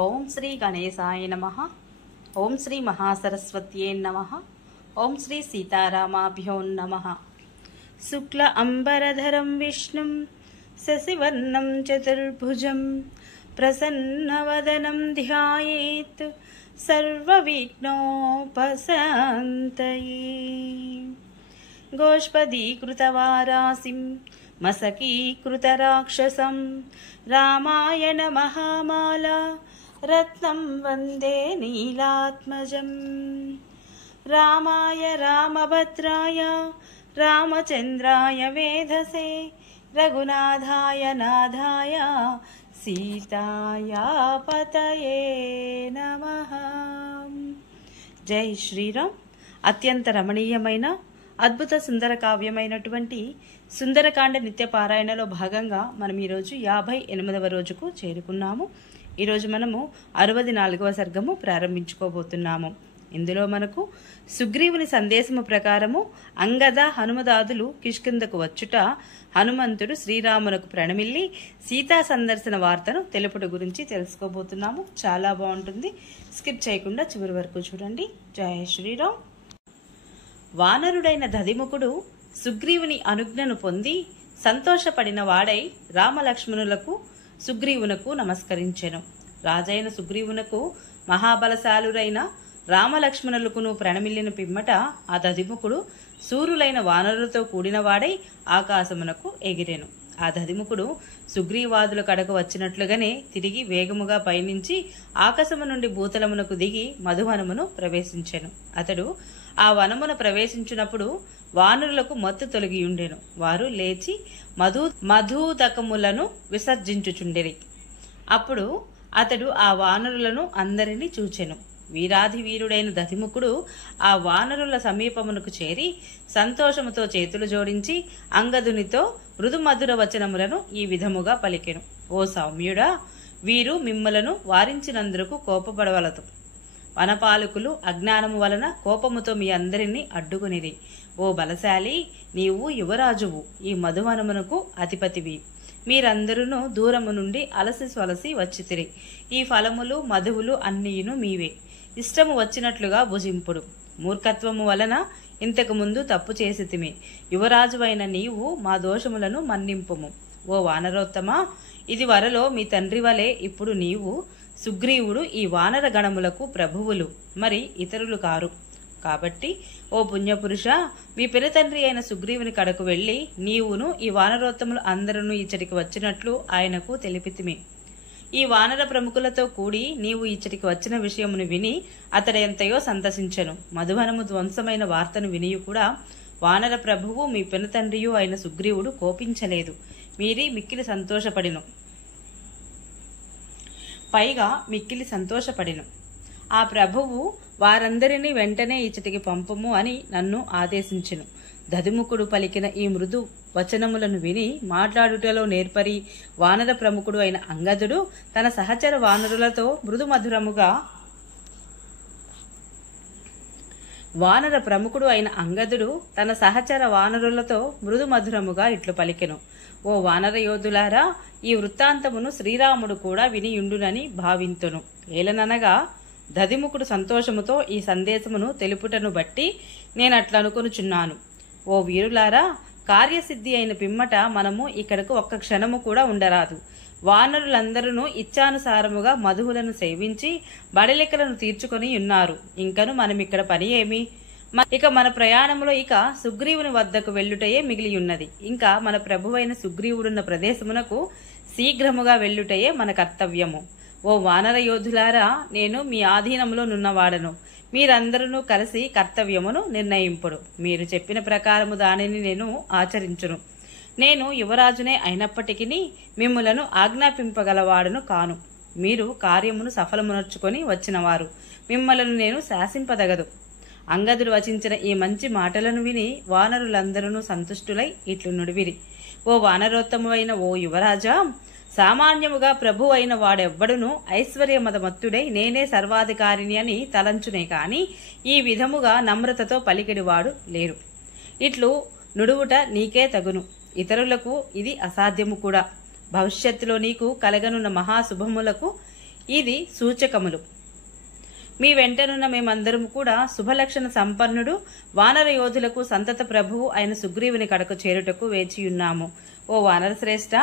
ఓం శ్రీ గణేశాయ నమః. ఓం శ్రీ మహాసరస్వత్యే నమః. ఓం శ్రీ సీతారామాభ్యో నమః. శుక్ల అంబరధరం విష్ణుం శశివర్ణం చతుర్భుజం ప్రసన్నవదనం ధ్యాయేత్ సర్వవిఘ్నోపశాంతయే. గోష్పదీకృతవారాసిం మసకీకృతరాక్షసం రామాయణ మహామాలా రత్నం వందే నీలాత్మజం. రామాయ రామభద్రాయ రామచంద్రాయ వేధసే రఘునాథాయ నాథాయ సీతాయ పతయే నమః. జై శ్రీరామ్. అత్యంత రమణీయమైన అద్భుత సుందర కావ్యమైనటువంటి సుందరకాండ నిత్య పారాయణలో భాగంగా మనం ఈరోజు 58వ రోజుకు చేరుకున్నాము. ఈరోజు మనము 64వ సర్గము ప్రారంభించుకోబోతున్నాము. ఇందులో మనకు సుగ్రీవుని సందేశము ప్రకారము అంగద హనుమదాదులు కిష్కిందకు వచ్చుట, హనుమంతుడు శ్రీరామునకు ప్రణమిల్లి సీతా సందర్శన వార్తను తెలుపుట గురించి తెలుసుకోబోతున్నాము. చాలా బాగుంటుంది, స్కిప్ చేయకుండా చివరి వరకు చూడండి. జయ శ్రీరామ్. వానరుడైన దధిముఖుడు సుగ్రీవుని అనుజ్ఞను పొంది సంతోషపడిన వాడై రామలక్ష్మణులకు సుగ్రీవునకు నమస్కరించెను. రాజైన సుగ్రీవునకు మహాబలశాలురైన రామలక్ష్మణులకును ప్రణమిల్లిన పిమ్మట ఆ దధిముఖుడు సూరులైన వానరులతో కూడినవాడై ఆకాశమునకు ఎగిరెను. ఆ దధిముఖుడు సుగ్రీవాదుల కడకు వచ్చినట్లుగానే తిరిగి వేగముగా పయనించి ఆకాశము నుండి భూతలమునకు దిగి మధువనమును ప్రవేశించెను. అతడు ఆ వనమున ప్రవేశించినప్పుడు వానరులకు మత్తు తొలగియుండెను. వారు లేచి మధుదకములను విసర్జించుచుండిరి. అప్పుడు అతడు ఆ వానరులను అందరినీ చూచెను. వీరాధి వీరుడైన దధిముఖుడు ఆ వానరుల సమీపమునకు చేరి సంతోషముతో చేతులు జోడించి అంగదునితో మృదుమధుర వచనములను ఈ విధముగా పలికెను. ఓ సౌమ్యుడా, వీరు మిమ్మలను వారించినందుకు కోపపడవలదు. వనపాలకులు అజ్ఞానము వలన కోపముతో మీ అందరినీ అడ్డుకునిరి. ఓ బలశాలి, నీవు యువరాజువు, ఈ మధువనమునకు అధిపతివి. మీరందరూ దూరము నుండి అలసి సొలసి వచ్చితిరి. ఈ ఫలములు మధువులు అన్నీయును మీవే. ఇష్టము వచ్చినట్లుగా భుజింపుడు. మూర్ఖత్వము వలన ఇంతకు ముందు తప్పు చేసితిమి. యువరాజువైన నీవు మా దోషములను మన్నింపుము. ఓ వానరోత్తమా, ఇది వరలో మీ తండ్రి వలె ఇప్పుడు నీవు సుగ్రీవుడు ఈ వానర గణములకు ప్రభువులు, మరి ఇతరులు కారు. కాబట్టి ఓ పుణ్యపురుష, మీ పెనతండ్రి అయిన సుగ్రీవుని కడకు వెళ్లి నీవును ఈ వానరోత్తములు అందరూ ఇచ్చటికి వచ్చినట్లు ఆయనకు తెలిపితిమి. ఈ వానర ప్రముఖులతో కూడి నీవు ఇచ్చటికి వచ్చిన విషయమును విని అతడెంతయో సంతసించెను. మధువనము ధ్వంసమైన వార్తను వినియు కూడా వానర ప్రభువు మీ పెనతండ్రియు అయిన సుగ్రీవుడు కోపించలేదు. మీరి మిక్కిలి సంతోషపడిను. ఆ ప్రభువు వారందరినీ వెంటనే ఇచ్చటికి పంపుము అని నన్ను ఆదేశించెను. దధిముఖుడు పలికిన ఈ మృదు వచనములను విని మాట్లాడుటలో నేర్పరి వానర ప్రముఖుడు అయిన అంగదుడు తన సహచర వానరులతో మృదు మధురముగా ఇట్లు పలికెను. ఓ వానర యోధులారా, ఈ వృత్తాంతమును శ్రీరాముడు కూడా వినియుండునని భావింతును. ఏలననగా దధిముఖుడు సంతోషముతో ఈ సందేశమును తెలుపుటను బట్టి నేనట్లనుకొనుచున్నాను. ఓ వీరులారా, కార్యసిద్ధి అయిన పిమ్మట మనము ఇక్కడకు ఒక్క క్షణము కూడా ఉండరాదు. వానరులందరూ ఇచ్చానుసారముగా మధువులను సేవించి బడలికలను తీర్చుకొని ఉన్నారు. ఇంకను మనమిక్కడ పని ఏమి? ఇక మన ప్రయాణములో ఇక సుగ్రీవుని వద్దకు వెళ్ళుటయే మిగిలియున్నది. ఇంకా మన ప్రభువైన సుగ్రీవుడున్న ప్రదేశమునకు శీఘ్రముగా వెళ్ళుటయే మన కర్తవ్యము. ఓ వానర యోధులారా, నేను మీ ఆధీనములో నున్నవాడను. మీరందరూ కలిసి కర్తవ్యమును నిర్ణయింపుడు. మీరు చెప్పిన ప్రకారము దానిని నేను ఆచరించును. నేను యువరాజునే అయినప్పటికీ మిమ్ములను ఆజ్ఞాపింపగలవాడును కాను. మీరు కార్యమును సఫలమునర్చుకొని వచ్చినవారు. మిమ్మలను నేను శాసింపదగదు. అంగదుడు వచించిన ఈ మంచి మాటలను విని వానరులందరూ సంతుష్టులై ఇట్లు నుడివిరి. ఓ వానరోత్తమువైన ఓ యువరాజా, సామాన్యముగా ప్రభు అయిన వాడెవ్వడును ఐశ్వర్యమదమత్తుడై నేనే సర్వాధికారిని అని తలంచునే కాని ఈ విధముగా నమ్రతతో పలికిడివాడు లేరు. ఇట్లు నుడువుట నీకే తగును. ఇతరులకు ఇది అసాధ్యము కూడా. భవిష్యత్తులో నీకు కలగనున్న మహాశుభములకు ఇది సూచకములు. మీ వెంటనున్న మేమందరం కూడా శుభలక్షణ సంపన్నుడు వానర యోధులకు సంతత ప్రభువు అయిన సుగ్రీవుని కడకు చేరుటకు వేచియున్నాము. ఓ వానర శ్రేష్ఠ,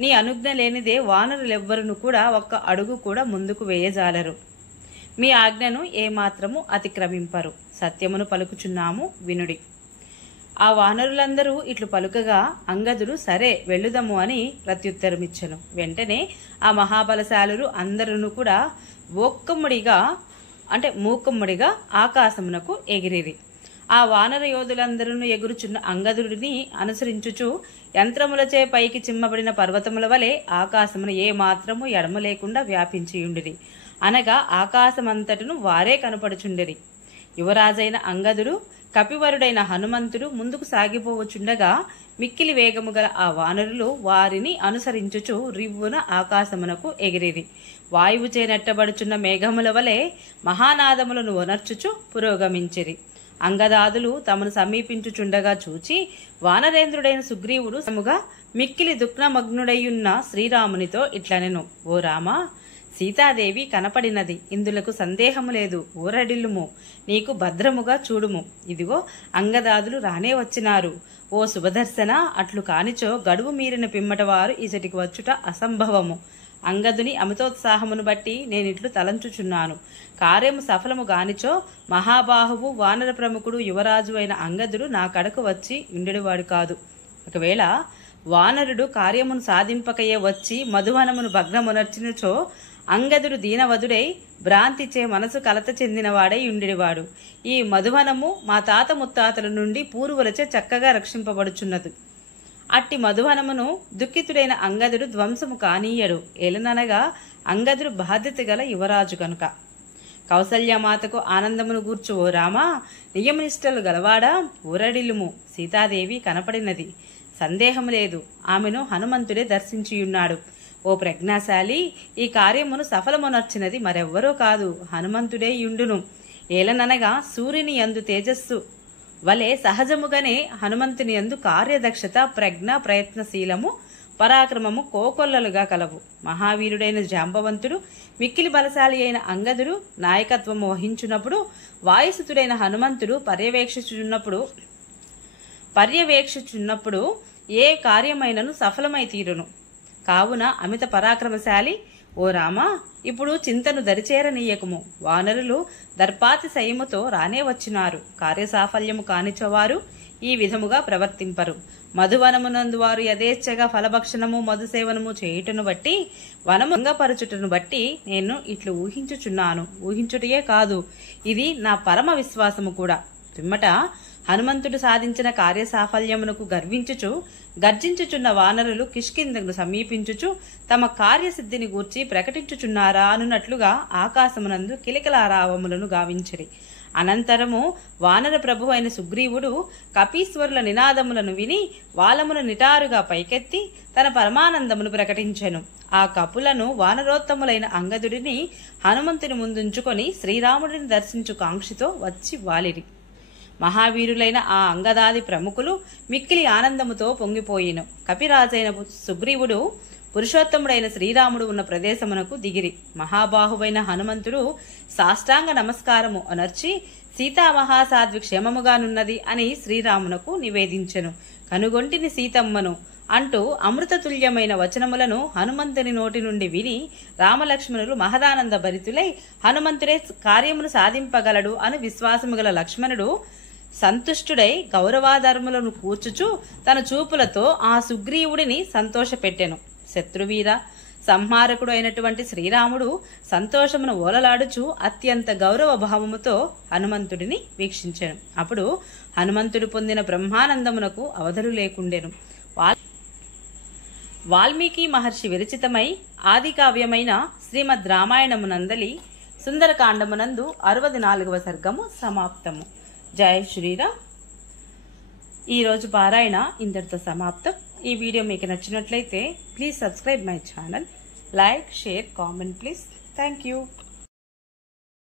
నీ అనుజ్ఞ లేనిదే వానరులెవ్వరును కూడా ఒక్క అడుగు కూడా ముందుకు వేయజాలరు. మీ ఆజ్ఞను ఏమాత్రము అతిక్రమింపరు. సత్యమును పలుకుచున్నాము వినుడి. ఆ వానరులందరూ ఇట్లు పలుకగా అంగదుడు సరే వెళ్ళుదము అని ప్రత్యుత్తరమిచ్చెను. వెంటనే ఆ మహాబలశాలురు అందరూ కూడా మూకుమ్మడిగా ఆకాశమునకు ఎగిరిరి. ఆ వానర యోధులందరూ ఎగురుచున్న అంగదుడిని అనుసరించుచు యంత్రములచే పైకి చిమ్మబడిన పర్వతముల వలె ఆకాశమును ఏ మాత్రము ఎడమ లేకుండా వ్యాపించియుండిరి. అనగా ఆకాశమంతటను వారే కనపడుచుండిరి. యువరాజైన అంగదుడు కపివరుడైన హనుమంతుడు ముందుకు సాగిపోవచుండగా మిక్కిలి వేగము గల ఆ వానరులు వారిని అనుసరించుచు రివ్వున ఆకాశమునకు ఎగిరిరి. వాయువుచే నెట్టబడుచున్న మేఘముల వలె మహానాదములను వనర్చుచు పురోగమించిరి. అంగదాదులు తమను సమీపించుచుండగా చూచి వానరేంద్రుడైన సుగ్రీవుడు సముగా మిక్కిలి దుఃఖమగ్నుడయ్యున్న శ్రీరామునితో ఇట్లనెను. ఓ రామా, సీతాదేవి కనపడినది, ఇందులకు సందేహము లేదు. ఊరడిల్లుము, నీకు భద్రముగా చూడుము. ఇదిగో అంగదాదులు రానే వచ్చినారు. ఓ శుభదర్శన, అట్లు కానిచో గడువు మీరిన పిమ్మట వారు ఇచటికి వచ్చుట అసంభవము. అంగదుని అమితోత్సాహమును బట్టి నేనిట్లు తలంచుచున్నాను. కార్యము సఫలము గానిచో మహాబాహువు వానర ప్రముఖుడు యువరాజు అయిన అంగదుడు నా కడకు వచ్చి ఉండేవాడు కాదు. ఒకవేళ వానరుడు కార్యమును సాధింపకయే వచ్చి మధువనమును భగ్నమునర్చినచో అంగదుడు దీనవదుడై భ్రాంతిచే మనసు కలత చెందినవాడై ఉండేవాడు. ఈ మధువనము మా తాత ముత్తాతల నుండి పూర్వులచే చక్కగా రక్షింపబడుచున్నది. అట్టి మధువనమును దుఃఖితుడైన అంగదుడు ధ్వంసము కానీయడు. ఏలననగా అంగదుడు బాధ్యత గల యువరాజు కనుక. కౌసల్యమాతకు ఆనందమును గూర్చు ఓ రామా, నియమనిష్టలు గలవాడా, ఊరడిల్లుము. సీతాదేవి కనపడినది, సందేహము లేదు. ఆమెను హనుమంతుడే దర్శించియున్నాడు. ఓ ప్రజ్ఞాశాలి, ఈ కార్యమును సఫలమునర్చినది మరెవ్వరూ కాదు, హనుమంతుడే యుండును. ఏలననగా సూర్యుని యందు తేజస్సు వలె సహజముగానే హనుమంతుని యందు కార్యదక్షత, ప్రజ్ఞ, ప్రయత్నశీలము, పరాక్రమము కోకొల్లలుగా కలవు. మహావీరుడైన జాంబవంతుడు, మిక్కిలి బలశాలి అయిన అంగదుడు నాయకత్వము వహించున్నప్పుడు, వాయుసుతుడైన హనుమంతుడు పర్యవేక్షించున్నప్పుడు ఏ కార్యమైనను సఫలమై తీరును. కావున అమిత పరాక్రమశాలి ఓ రామా, ఇప్పుడు చింతను దరిచేరనీయకుము. వానరులు దర్పాతిశయముతో రానే వచ్చినారు. కార్యసాఫల్యము కానిచోవారు ఈ విధముగా ప్రవర్తింపరు. మధువనమునందు వారు యథేచ్ఛగా ఫలభక్షణము మధుసేవనము చేయుటను బట్టి, వనము భంగపరచుటను బట్టి నేను ఇట్లు ఊహించుచున్నాను. ఊహించుటయే కాదు, ఇది నా పరమ విశ్వాసము కూడా. పిమ్మట హనుమంతుడు సాధించిన కార్యసాఫల్యమునకు గర్జించుచున్న వానరులు కిష్కిందకు సమీపించుచు తమ కార్యసిద్ధిని గూర్చి ప్రకటించుచున్నారా అనున్నట్లుగా ఆకాశమునందు కిలకిలారావములను గావించిరి. అనంతరము వానర ప్రభు అయిన సుగ్రీవుడు కపీశ్వరుల నినాదములను విని వాలమును నిటారుగా పైకెత్తి తన పరమానందమును ప్రకటించెను. ఆ కపులను వానరోత్తములైన అంగదుడిని హనుమంతుని ముందుంచుకొని శ్రీరాముడిని దర్శించు కాంక్షితో వచ్చి వాలిరి. మహావీరులైన ఆ అంగదాది ప్రముఖులు మిక్కిలి ఆనందముతో పొంగిపోయిను. కపిరాజైన సుగ్రీవుడు పురుషోత్తముడైన శ్రీరాముడు ఉన్న ప్రదేశమునకు దిగిరి. మహాబాహువైన హనుమంతుడు సాష్టాంగ నమస్కారము అనర్చి సీతామహాసాధ్వి క్షేమముగానున్నది అని శ్రీరామునకు నివేదించెను. కనుగొంటిని సీతమ్మను అంటూ అమృతతుల్యమైన వచనములను హనుమంతుని నోటి నుండి విని రామలక్ష్మణులు మహదానంద భరితులై హనుమంతుడే కార్యమును సాధింపగలడు అని విశ్వాసము గల లక్ష్మణుడు సంతుష్టుడై గౌరవాధర్ములను కూర్చుచు తన చూపులతో ఆ సుగ్రీవుడిని సంతోషపెట్టెను. శత్రువీర సంహారకుడు అయినటువంటి శ్రీరాముడు సంతోషమును ఓలలాడుచు అత్యంత గౌరవ భావముతో హనుమంతుడిని వీక్షించెను. అప్పుడు హనుమంతుడు పొందిన బ్రహ్మానందమునకు అవధులు లేకుండెను. వాల్మీకి మహర్షి విరచితమై ఆది కావ్యమైన శ్రీమద్ రామాయణమునందలి సుందరకాండమునందు 64వ సర్గము సమాప్తము. జై శ్రీరామ్. ఈరోజు పారాయణ ఇంతటితో సమాప్తం. ఈ వీడియో మీకు నచ్చినట్లయితే please subscribe my channel, like, share, comment please. Thank you.